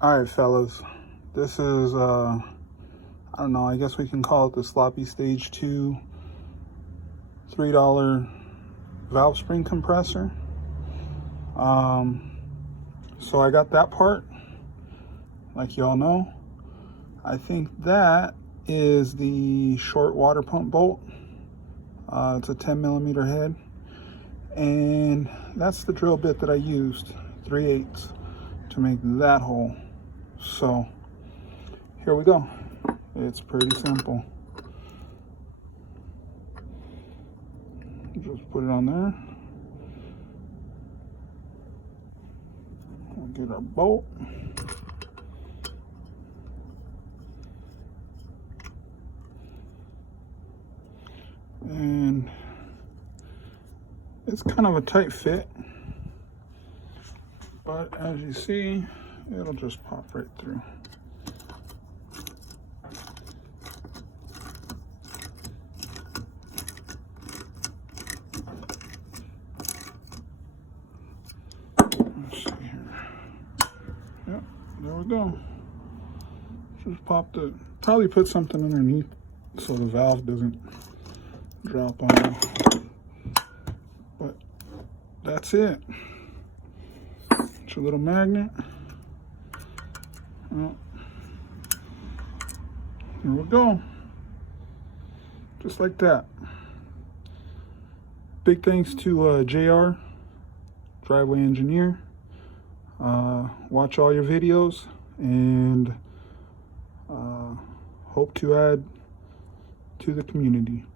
All right, fellas, this is, I don't know, I guess we can call it the sloppy stage 2 $3 valve spring compressor. So I got that part, like y'all know. I think that is the short water pump bolt. It's a 10mm head, and that's the drill bit that I used, 3/8, to make that hole. So here we go. It's pretty simple. Just put it on there. We'll get our bolt. And it's kind of a tight fit, but as you see, it'll just pop right through. Let's see here. Yep, there we go. Just pop the, probably put something underneath so the valve doesn't drop on. But that's it. It's a little magnet. Well, here we go. Just like that. Big thanks to JR, driveway engineer. Watch all your videos, and hope to add to the community.